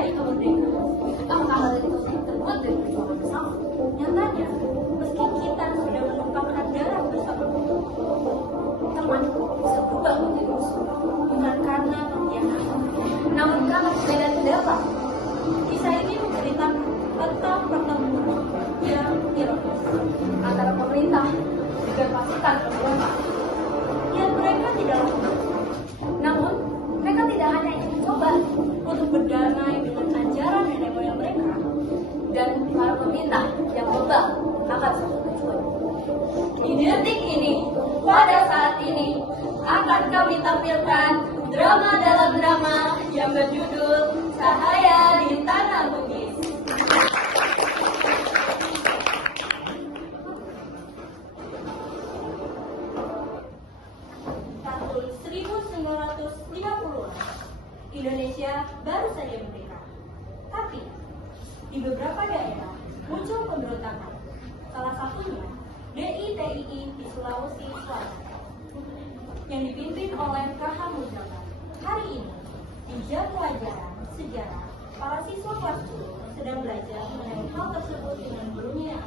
mencintai kemerdekaan. Apakah hal itu terbuat dari perjuangan bersama? Nyatanya, meski kita sudah menumpahkan darah bersama, teman bisa berubah menjadi musuh, bukan karena pengkhianatan, namun karena perbedaan pendapat. Kisah ini menceritakan tentang pertempuran yang ironis antara pemerintah dan pasukan pemberontak. Yang mereka tidak lakukan. Namun, mereka tidak hanya ingin mencoba untuk berdamai dengan ajaran nenek moyang mereka dan para pemerintah yang bebal akan suatu tujuan. Di detik ini, pada saat ini, akan kami tampilkan drama dalam drama yang berjudul Cahaya di Tanah Bugis. Tahun 1950, Indonesia baru saja merdeka. Tapi, di beberapa daerah muncul pemberontakan. Salah satunya DITII di Sulawesi Selatan yang dipimpin oleh KH Muzafar. Hari ini, di jam pelajaran sejarah, para siswa kelas 10 sedang belajar mengenai hal tersebut dengan gurunya.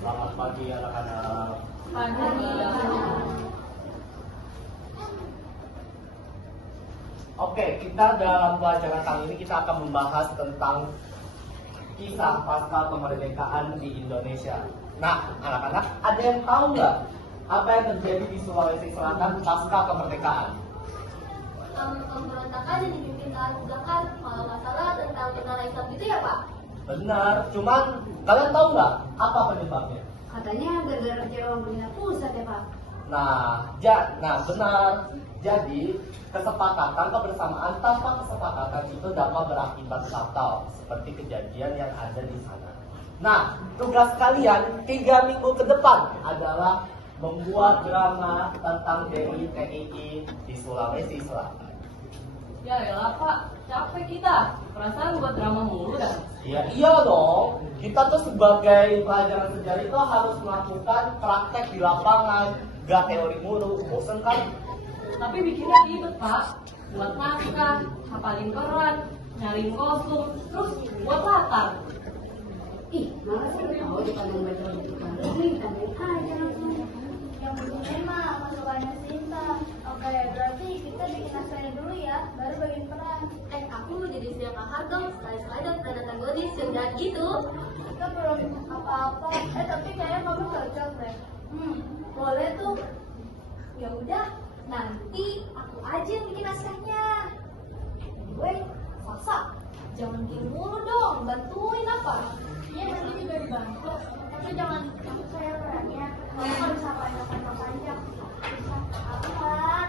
Selamat pagi anak-anak. Pagi. Oke, kita dalam pelajaran kali ini kita akan membahas tentang kisah pasca kemerdekaan di Indonesia. Nah, anak-anak, ada yang tahu nggak apa yang terjadi di Sulawesi Selatan pasca kemerdekaan? Pemberontakan yang dipimpin KH Muzafar, kalau nggak salah tentang tentara Islam gitu ya Pak? Benar, cuman kalian tahu nggak apa penyebabnya? Katanya gara-gara kecewa pemerintah pusat ya Pak? Nah, benar. Jadi, kesepakatan kebersamaan tanpa kesepakatan itu dapat berakibat fatal, seperti kejadian yang ada di sana. Nah, tugas kalian 3 minggu ke depan adalah membuat drama tentang DITII di Sulawesi Selatan. Ya elah Pak, capek kita. Perasaan buat drama mulu dah. Iya dong. Kita tuh sebagai pelajaran sejarah itu harus melakukan praktek di lapangan, gak teori mulu. Bosen kan? Tapi bikinnya ribet Pak. Buat naskah, hafalin peran, nyariin kostum, terus buat latar. Ih, malah sih kalau kita membaca rujukan ini, tambahin aja langsung. Yang begini mah masukannya Sinta. Oke, berarti kita bikin naskahnya dulu ya, baru bagian peran. Aku mau jadi Sia Kahar dong, sekali-sekali dan ada antagonis, jangan gitu. Kita belum apa-apa. Tapi kayaknya kamu cocok deh. Boleh tuh. Ya udah, nanti aku aja yang bikin naskahnya. Gue, Sasa, jangan diem mulu dong, bantuin apa? Iya, nanti juga dibantu. Tapi jangan aku saya perannya. Kamu kan bisa panjang-panjang. Bisa aman.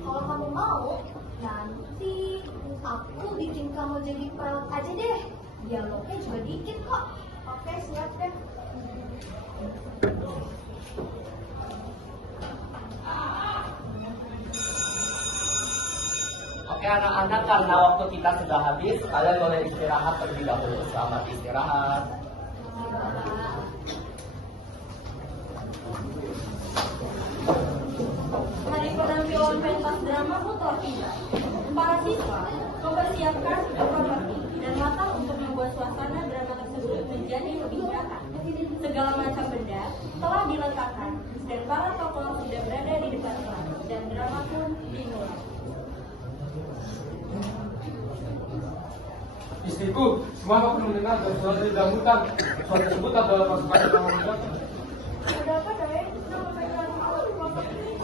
Kalau kamu mau, nanti aku bikin kamu jadi perawat aja deh. Dialognya juga dikit kok. Oke, siap deh. Oke anak-anak, karena waktu kita sudah habis, kalian boleh istirahat terlebih dahulu. Selamat istirahat. Hari penampilan pentas drama motor tiba. Para siswa mempersiapkan properti dan matang untuk membuat suasana drama tersebut menjadi lebih nyata. Segala macam benda telah diletakkan dan para tokoh sudah berada di depan kelas dan drama pun dimulai. Istriku, semua aku mendengar dari suara dari damutan. Suara tersebut adalah pasukan yang mendengar. Ada apa, Doi? Nama pegang awal kelompok ini.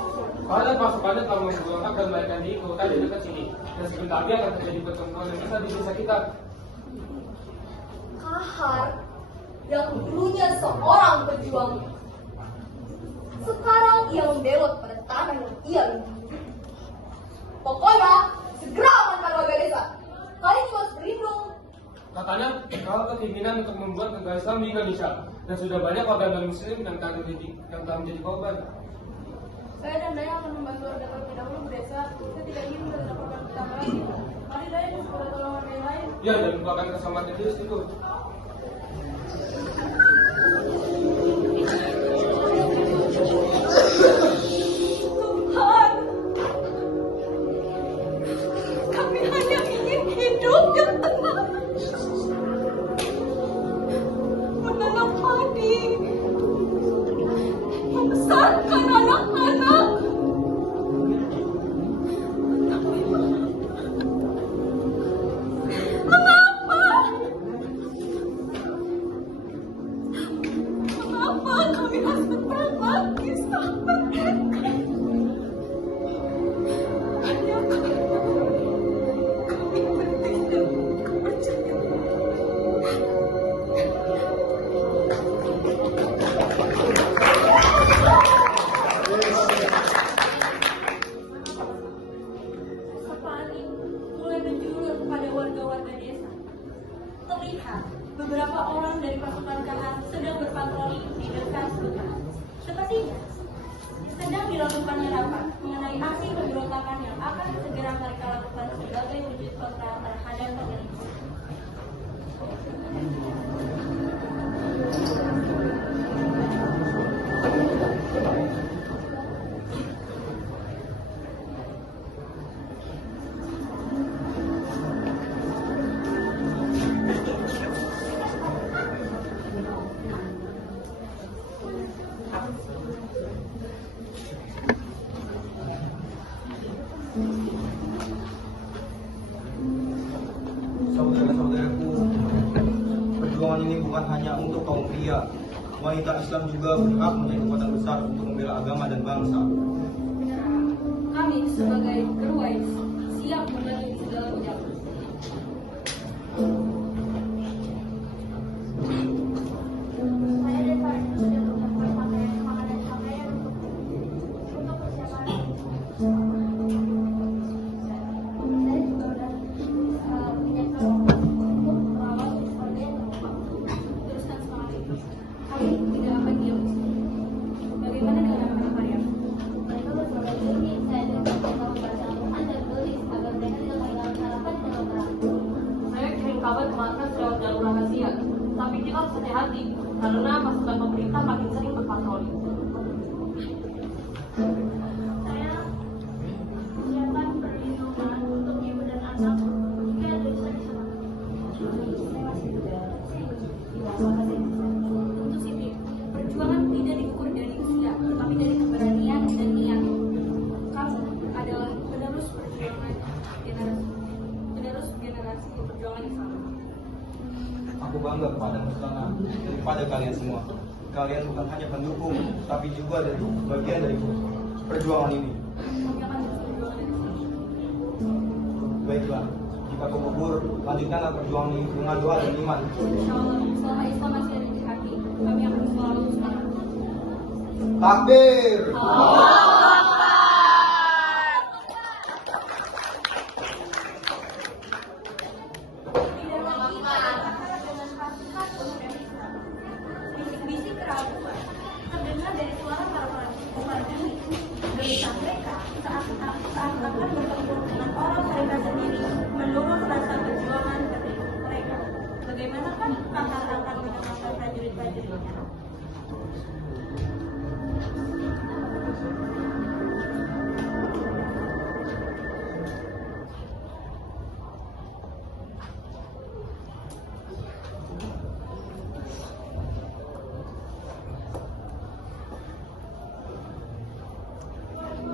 Pada pasukannya telah memberontak dan melarikan diri ke hutan di dekat sini. Dan sebentar lagi akan terjadi pertempuran yang besar di desa kita. Kahar yang dulunya seorang pejuang, sekarang ia membelot pada tanah yang ia lindungi. Pokoknya segera amankan warga desa. Kalian juga harus berlindung. Katanya, kalau keinginan untuk membuat negara Islam di Indonesia. Dan sudah banyak warga muslim yang telah menjadi korban. Saya dan Daya akan membantu warga terlebih dahulu berdesa. Kita tidak ingin mendapatkan petaka lagi. Mari Daya juga tolong warga yang lain. Ya, dan merupakan keselamatan diri itu. Kenapa kami harus berbagi sama mereka? Hanya kami berpikir percaya. Sepani mulai menjulur pada warga-warga desa. Terlihat beberapa orang dari pasukan KH sedang berpatroli di dekat hutan. Sepertinya sedang dilakukannya rapat mengenai aksi pemberontakan yang akan segera mereka lakukan sebagai wujud kontra terhadap pemerintah. Saudara-saudaraku, perjuangan ini bukan hanya untuk kaum pria. Wanita Islam juga berhak menjadi kekuatan besar untuk membela agama dan bangsa. Kami sebagai Gerwais siap membantu di segala bidang. Saya dan Pak Edi sudah menyiapkan pakaian untuk persiapan. Saya juga sudah menyiapkan untuk merawat keluarga yang terluka. Teruskan semangat itu. Kami tidak akan diam di sini. Bagaimana dengan anak-anak Maryam? Mereka berbagai ilmu. Saya dan Pak membaca Al-Quran dan tulis agar mereka tidak kehilangan harapan dalam perang. Saya kirim kabar ke markas lewat jalur rahasia. Tapi kita harus hati-hati karena pasukan pemerintah makin sering berpatroli. Saya menyiapkan perlindungan untuk ibu dan anak jika ada di sana. Saya masih juga Untuk Siti, perjuangan tidak diukur dari usia, tapi dari keberanian dan niat. Kamu adalah penerus perjuangan generasi perjuangan Islam. Aku bangga kepada kalian semua. Kalian bukan hanya pendukung, tapi juga dari bagian dari perjuangan ini. Kami akan terus berjuang dari sini. Baiklah, jika kau gugur, lanjutkanlah perjuangan ini dengan doa dan iman. Insya Allah, selama Islam masih ada di hati, kami akan selalu semangat. Takbir! Tidak lagi ada dengan pasukan pemuda Islam. Bisik-bisik keraguan terdengar dari suara para umat ini. Gelisah mereka saat akan bertempur dengan orang mereka sendiri menurun rasa perjuangan mereka. Bagaimanakah Kahar akan menyelamatkan prajurit-prajuritnya?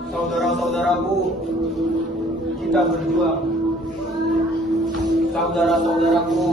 Saudara-saudaraku, kita berjuang. Saudara-saudaraku,